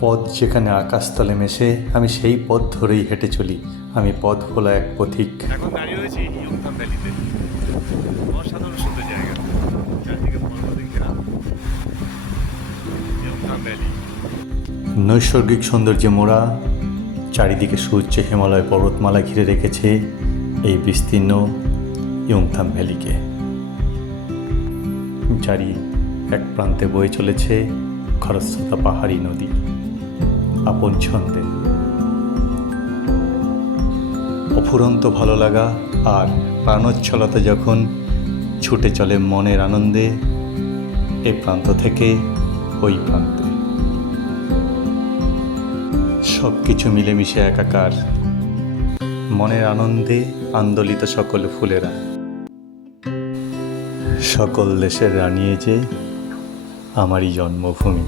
পথ যেখানে আকাশতলে মেশে, আমি সেই পথ ধরেই হেঁটে চলি। আমি পথ ভোলা এক পথিক। এখন দাঁড়িয়ে রয়েছি ইয়ংথাম ভ্যালিতে। অসাধারণ সুন্দর জায়গা, চারদিকে পর্বতে ঘেরা ইয়ংথাম ভ্যালি। নৈসর্গিক সৌন্দর্যে মোড়া, চারিদিকে সূর্য হিমালয় পর্বতমালা ঘিরে রেখেছে এই বিস্তীর্ণ ইয়ংথাম ভ্যালিকে। যারই এক প্রান্তে বয়ে চলেছে খরস্রোতা পাহাড়ি নদী আপন ছন্দে। অফুরন্ত ভালো লাগা আর প্রাণোচ্ছলতা যখন ছুটে চলে মনের আনন্দে এ প্রান্ত থেকে ওই প্রান্তে, সব কিছু মিলেমিশে একাকার। মনের আনন্দে আন্দোলিত সকল ফুলেরা, সকল দেশের রানী যে আমারই জন্মভূমি।